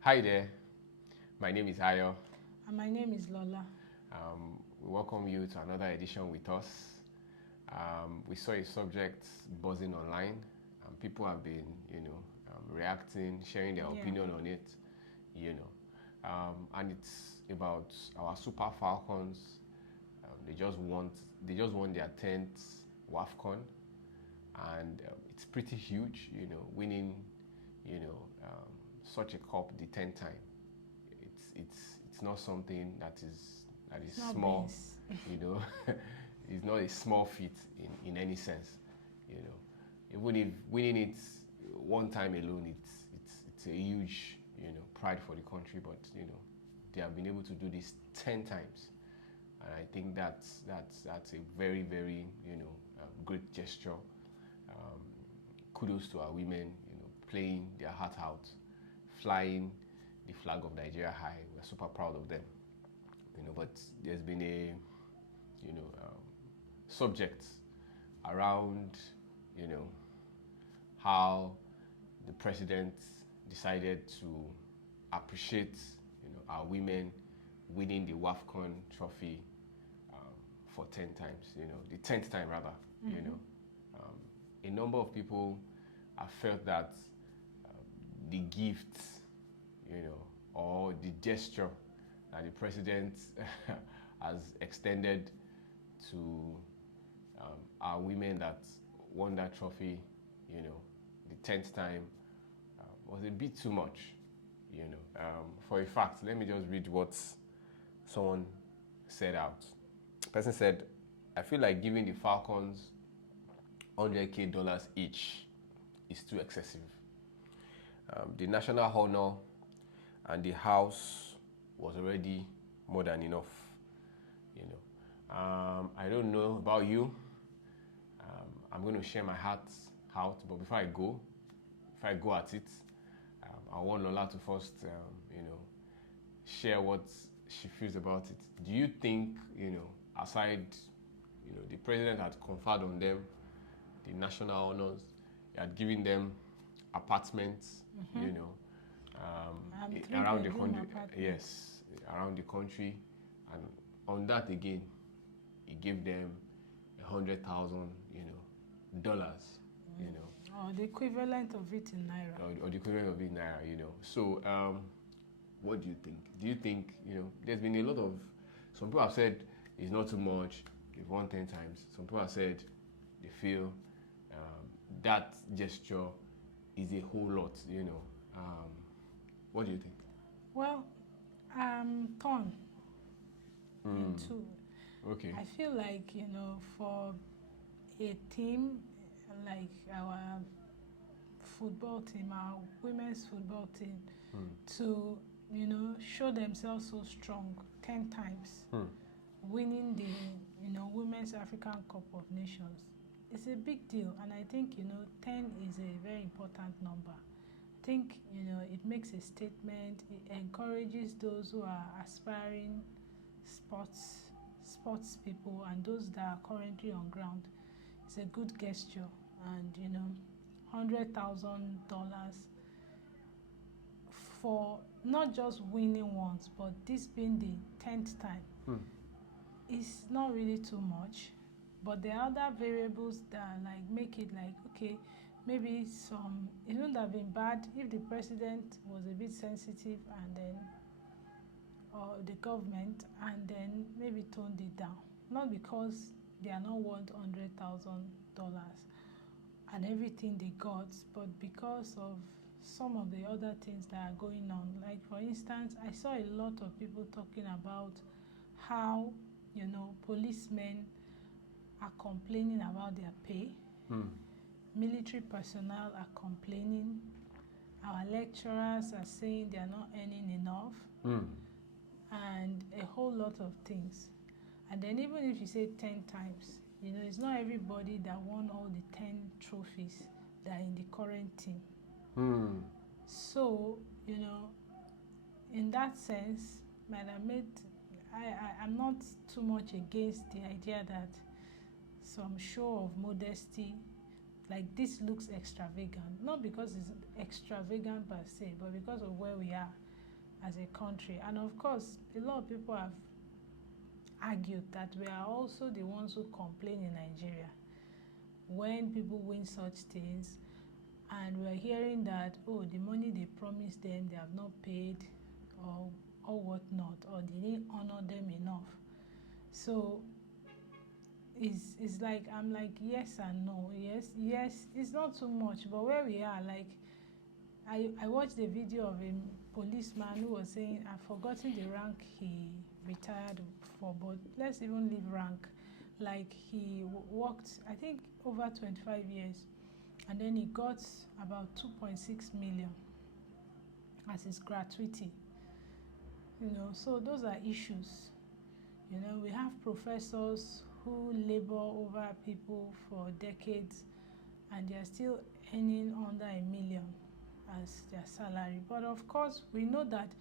Hi there, my name is Ayo. And my name is Lola. We welcome you to another edition with us. We saw a subject buzzing online, and people have been, reacting, sharing their Yeah. opinion on it, and it's about our Super Falcons. They just won their 10th WAFCON, and it's pretty huge, winning, such a cup the 10th time. It's not something that is It's not small, beans. you know. It's not a small feat in any sense, you know. Even if winning it one time alone, it's a huge, pride for the country. But they have been able to do this 10 times, and I think that's a very very great gesture. Kudos to our women, playing their heart out, flying the flag of Nigeria high. We're super proud of them. But there's been a you know subject around how the president decided to appreciate our women winning the WAFCON trophy for 10 times, the 10th time rather. Um, a number of people have felt that the gift, or the gesture that the president has extended to our women that won that trophy, the 10th time, was a bit too much. For a fact, let me just read what someone said out. The person said, I feel like giving the Falcons $100K each is too excessive. The national honor and the house was already more than enough. I don't know about you. I'm going to share my heart out, but before I go at it, I want Lola to first, share what she feels about it. Do you think, aside, the president had conferred on them the national honors, he had given them apartments, Three around the bedroom country. apartment. Yes, around the country, and on that again, he gave them 100,000, dollars, Or the equivalent of it in Naira. or the equivalent of it in naira, So, what do you think? Do you think, there's been a lot of, some people have said it's not too much, they've won 10 times. Some people have said they feel that gesture is a whole lot. What do you think? Well, I'm torn in two. Okay. I feel like, for a team like our football team, our women's football team, to, show themselves so strong 10 times, winning the, Women's African Cup of Nations, it's a big deal. And I think, 10 is a very important number. I think, it makes a statement, it encourages those who are aspiring sports people and those that are currently on ground. It's a good gesture. And, $100,000 for not just winning once, but this being the 10th time. It's not really too much, but there are other variables that like make it like, okay, maybe some, it wouldn't have been bad if the president was a bit sensitive, and then, or the government, and then maybe toned it down. Not because they are not worth $100,000 and everything they got, but because of some of the other things that are going on. Like, for instance, I saw a lot of people talking about how, policemen are complaining about their pay. Military personnel are complaining. Our lecturers are saying they are not earning enough. And a whole lot of things. And then even if you say 10 times, it's not everybody that won all the 10 trophies that are in the current team. So, in that sense, Madam I'm not too much against the idea that some show of modesty, like this looks extravagant. Not because it's extravagant per se, but because of where we are. as a country. And of course, a lot of people have argued that we are also the ones who complain in Nigeria when people win such things, and we're hearing that, oh, the money they promised them, they have not paid, or whatnot, or they didn't honor them enough. So it's like, I'm like, yes and no. Yes, it's not too much, but where we are, like, I watched a video of a policeman who was saying, I've forgotten the rank he retired for, but let's even leave rank. Like, he worked, I think, over 25 years, and then he got about 2.6 million as his gratuity. You know, so those are issues. You know, we have professors who labor over people for decades, and they are still earning under $1 million as their salary. But of course, we know that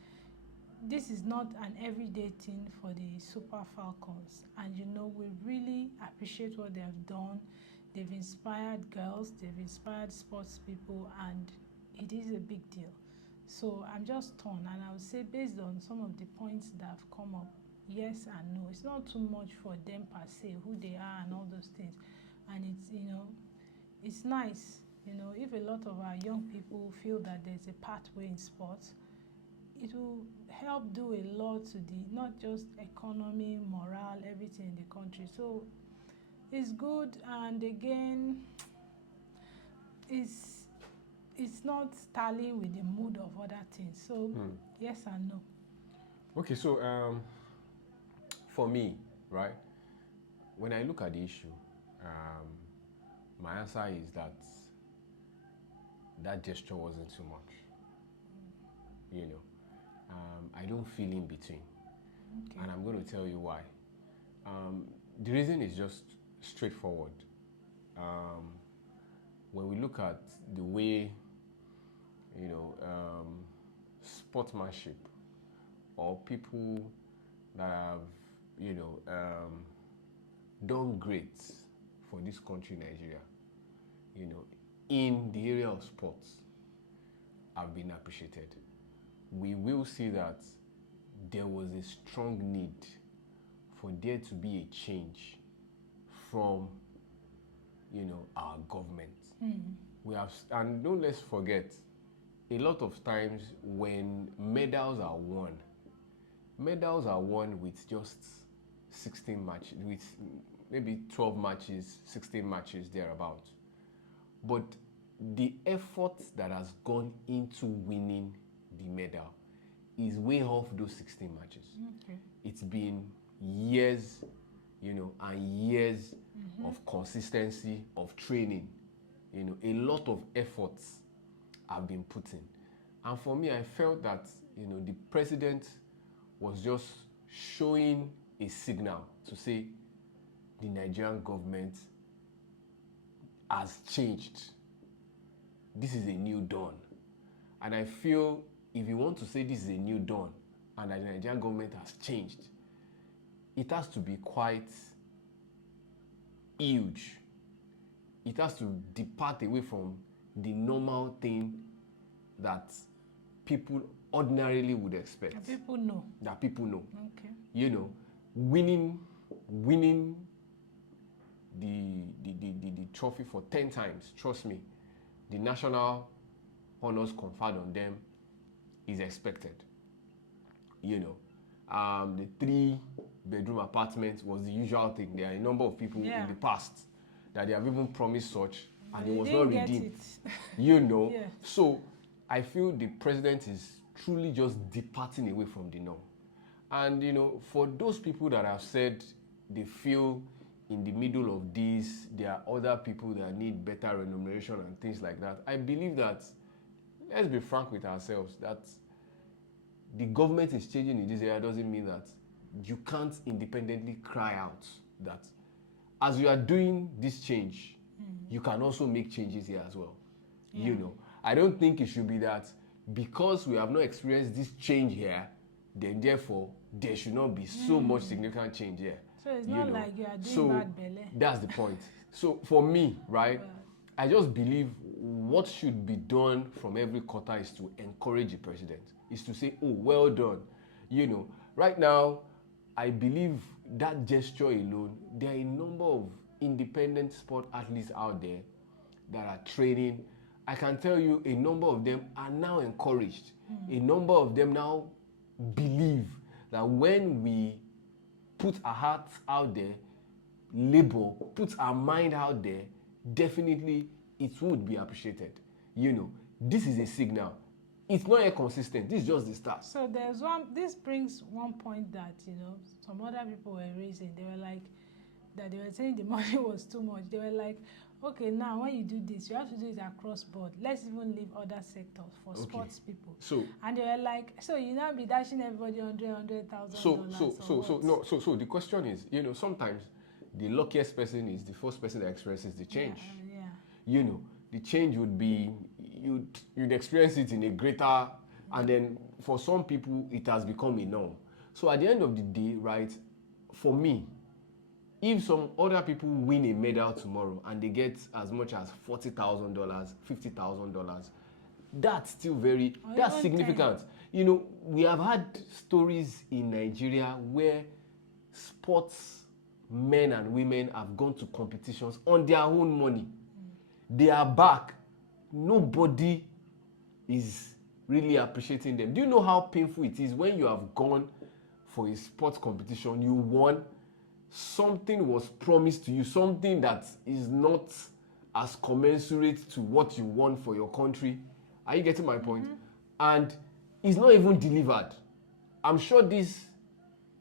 this is not an everyday thing for the Super Falcons, and you know, we really appreciate what they have done. They've inspired girls, they've inspired sports people, and it is a big deal. So I'm just torn, and I would say, based on some of the points that have come up, yes and no. It's not too much for them per se, who they are and all those things. And it's, you know, it's nice, you know, if a lot of our young people feel that there's a pathway in sports, it will help do a lot to the, not just economy, morale, everything in the country. So it's good, and again, it's not tallying with the mood of other things. So yes and no. Okay, so for me, right, when I look at the issue, my answer is that that gesture wasn't too much. You know, I don't feel in between. Okay. And I'm going to tell you why. The reason is just straightforward. When we look at the way, you know, sportsmanship, or people that have, you know, done great for this country, Nigeria, you know, in the area of sports, have been appreciated. We will see that there was a strong need for there to be a change from, you know, our government. We have, and don't let's forget, a lot of times when medals are won with just 16 matches, with maybe 12 matches, 16 matches, thereabout. But the effort that has gone into winning the medal is way off those 16 matches. Okay. It's been years, you know, and years of consistency, of training. You know, a lot of efforts have been put in. And for me, I felt that, you know, the president was just showing a signal to say the Nigerian government has changed. This is a new dawn. And I feel if you want to say this is a new dawn and that the Nigerian government has changed, it has to be quite huge. It has to depart away from the normal thing that people ordinarily would expect. And people know. That people know. Okay. You know, winning the trophy for 10 times, trust me, the national honors conferred on them is expected. You know, the 3-bedroom apartment was the usual thing. There are a number of people in the past that they have even promised such, and it was not redeemed. You know, so I feel the president is truly just departing away from the norm. And you know, for those people that have said they feel in the middle of this, there are other people that need better remuneration and things like that, I believe that, let's be frank with ourselves, that the government is changing in this area doesn't mean that you can't independently cry out that as you are doing this change, you can also make changes here as well. You know, I don't think it should be that because we have not experienced this change here, then therefore there should not be so much significant change here. So it's not like you are doing bad belly. That's the point. So for me, right, I just believe what should be done from every quarter is to encourage the president, is to say, oh, well done. Right now, I believe that gesture alone, there are a number of independent sport athletes out there that are training. I can tell you a number of them are now encouraged. A number of them now believe that when we put our hearts out there, labor, put our mind out there, definitely it would be appreciated. This is a signal. It's not yet consistent. This is just the start. So this brings one point that, some other people were raising. They were like, that they were saying the money was too much. They were like, okay, now when you do this, you have to do it across board. Let's even leave other sectors for sports people. And they were like, so you now be dashing everybody $100,000. So the question is, sometimes the luckiest person is the first person that experiences the change. The change would be you'd experience it in a greater, and then for some people it has become a norm. So at the end of the day, right, for me, if some other people win a medal tomorrow and they get as much as $40,000, $50,000, that's still that's significant. We have had stories in Nigeria where sports men and women have gone to competitions on their own money. They are back. Nobody is really appreciating them. Do you know how painful it is when you have gone for a sports competition, you won, something was promised to you, something that is not as commensurate to what you won for your country? Are you getting my point? And it's not even delivered. I'm sure this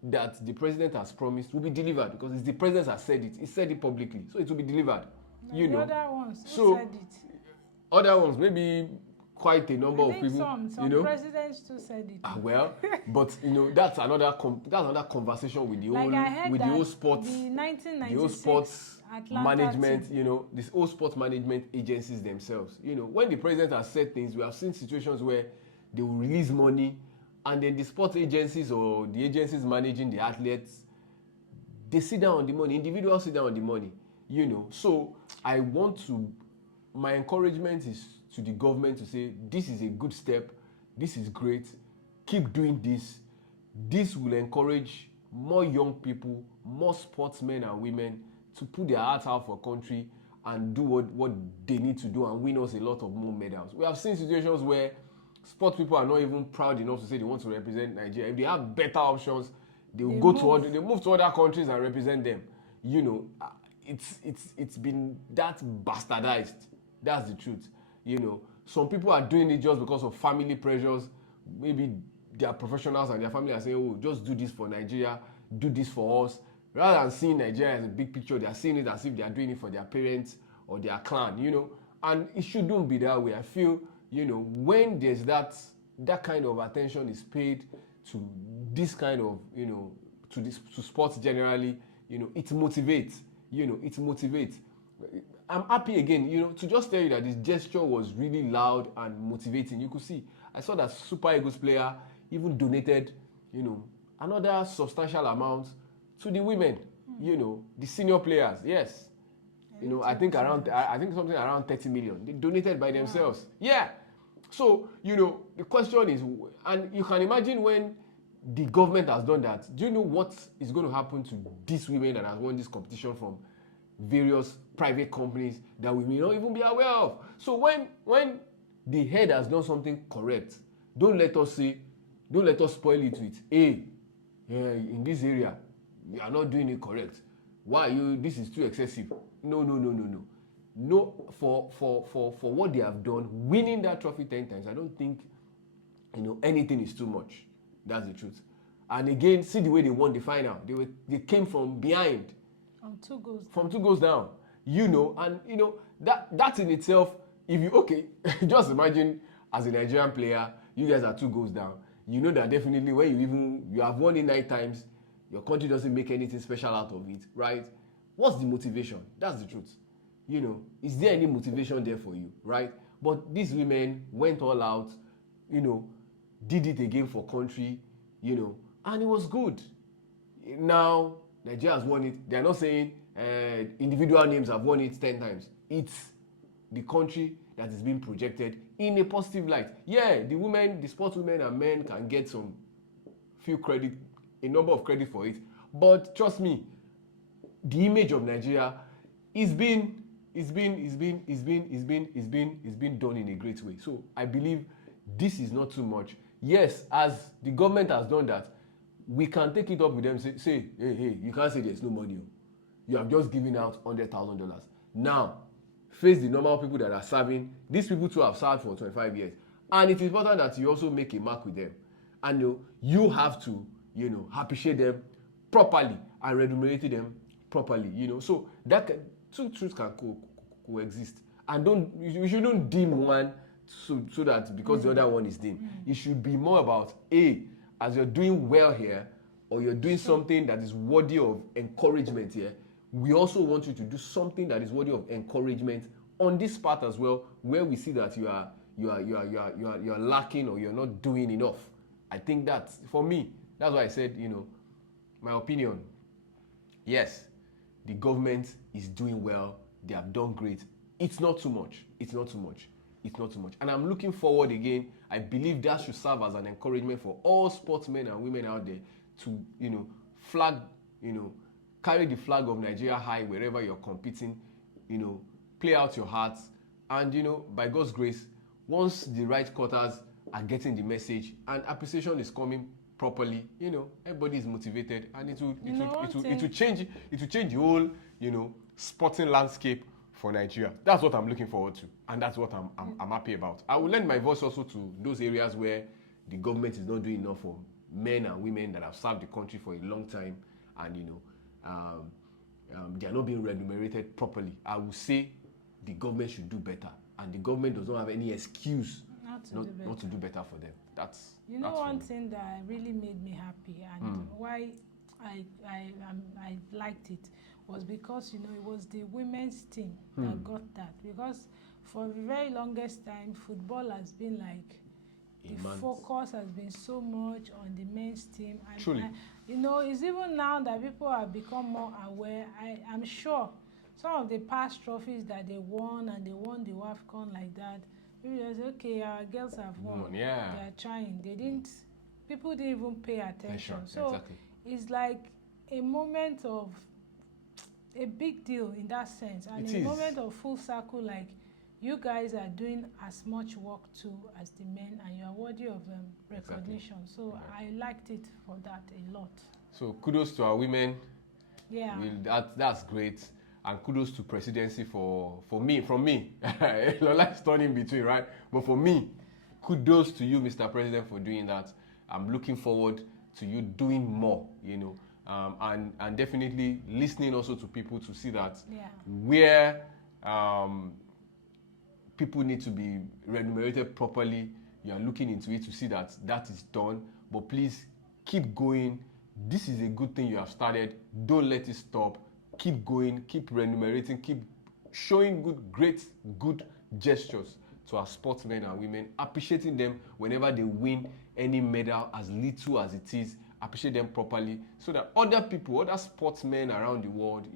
that the president has promised will be delivered because it's the president has said it. He said it publicly, so it will be delivered. The other ones, who said it? Other ones, maybe quite a number of people. Some presidents too said it. Well, but that's another conversation with the whole sports, the whole sports management. This whole sports management agencies themselves. When the president has said things, we have seen situations where they will release money, and then the sports agencies or the agencies managing the athletes, they sit down on the money. Individuals sit down on the money. So my encouragement is to the government to say, this is a good step, this is great, keep doing this. This will encourage more young people, more sportsmen and women to put their hearts out for country and do what they need to do and win us a lot of more medals. We have seen situations where sports people are not even proud enough to say they want to represent Nigeria. If they have better options, they move to other countries and represent them. It's been that bastardized. That's the truth. Some people are doing it just because of family pressures. Maybe they are professionals and their family are saying, oh, just do this for Nigeria, do this for us. Rather than seeing Nigeria as a big picture, they are seeing it as if they are doing it for their parents or their clan, And it shouldn't be that way. I feel, when there's that kind of attention is paid to this kind of, to sports generally, it motivates. It motivates. I'm happy again, to just tell you that this gesture was really loud and motivating. You could see, I saw that Super Eagles player even donated, another substantial amount to the women, the senior players. Yes, I think something around 30 million. They donated by themselves. Wow. Yeah. So, the question is, and you can imagine when the government has done that, do you know what is going to happen to these women that have won this competition from various private companies that we may not even be aware of? So when the head has done something correct, don't let us spoil it with, hey, in this area, you are not doing it correct. Why this is too excessive? No. No, for what they have done, winning that trophy 10 times, I don't think, anything is too much. That's the truth. And again, see the way they won the final. They came from behind. From 2 goals down. That in itself, just imagine as a Nigerian player, you guys are 2 goals down. That definitely when you have won it 9 times, your country doesn't make anything special out of it, right? What's the motivation? That's the truth. Is there any motivation there for you, right? But these women went all out, did it again for country, and it was good. Now, Nigeria has won it. They are not saying individual names have won it 10 times. It's the country, that is being projected in a positive light. Yeah, the sports women and men can get some a number of credit for it. But trust me, the image of Nigeria is being done in a great way. So I believe this is not too much. Yes, as the government has done that, we can take it up with them. Say, hey, you can't say there's no money. You have just given out $100,000. Now, face the normal people that are serving. These people too have served for 25 years. And it is important that you also make a mark with them. And you have to, appreciate them properly and remunerate them properly. So that two truths can coexist. And you shouldn't deem one so that because the other one is deemed. It should be more about, as you're doing well here, or you're doing something that is worthy of encouragement here, we also want you to do something that is worthy of encouragement on this part as well, where we see that you are lacking or you're not doing enough. I think that's, for me, that's why I said, my opinion. Yes, the government is doing well. They have done great. It's not too much. And I'm looking forward again. I believe that should serve as an encouragement for all sportsmen and women out there to, carry the flag of Nigeria high wherever you're competing, play out your hearts. And, by God's grace, once the right quarters are getting the message and appreciation is coming properly, everybody is motivated, and it will change the whole, sporting landscape for Nigeria. That's what I'm looking forward to, and that's what I'm happy about. I will lend my voice also to those areas where the government is not doing enough for men and women that have served the country for a long time, and they are not being remunerated properly. I will say the government should do better, and the government does not have any excuse not to do better for them. That's one thing that really made me happy, and why I liked it, was because it was the women's team that got that. Because for the very longest time, football has been like the focus has been so much on the men's team. And truly, it's even now that people have become more aware. I'm sure some of the past trophies that they won, and they won the WAFCON like that, people just say, okay, our girls have won. Yeah. They are trying. People didn't even pay attention. So exactly. It's like a moment of a big deal in that sense, and a moment of full circle, like you guys are doing as much work too as the men, and you are worthy of recognition. Exactly. So I liked it for that a lot. So kudos to our women. Yeah. That's great. And kudos to presidency from me. Lola is turning between, right? But for me, kudos to you, Mr. President, for doing that. I'm looking forward to you doing more, and definitely listening also to people to see that where people need to be remunerated properly, you are looking into it to see that is done. But please keep going. This is a good thing you have started. Don't let it stop. Keep going, keep remunerating, keep showing good gestures to our sportsmen and women, appreciating them whenever they win any medal, as little as it is. Appreciate them properly, so that other people, sportsmen around the world,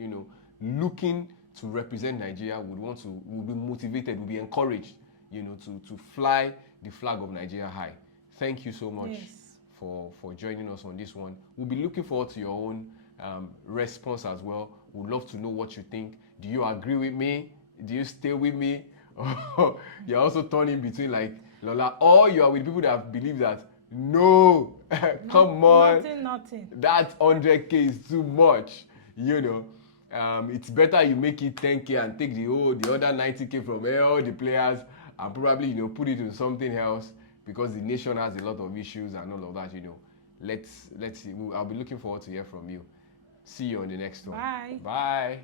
looking to represent Nigeria would be motivated, would be encouraged, to fly the flag of Nigeria high. Thank you so much for joining us on this one. We'll be looking forward to your own response as well. We'd love to know what you think. Do you agree with me? Do you stay with me? You're also turning between like Lola, or you are with people that believe that no, come on, nothing. That 100K is too much. It's better you make it 10K and take the other 90K from all the players and probably put it in something else, because the nation has a lot of issues and all of that. Let's see. I'll be looking forward to hear from you. See you on the next one. Bye. Bye.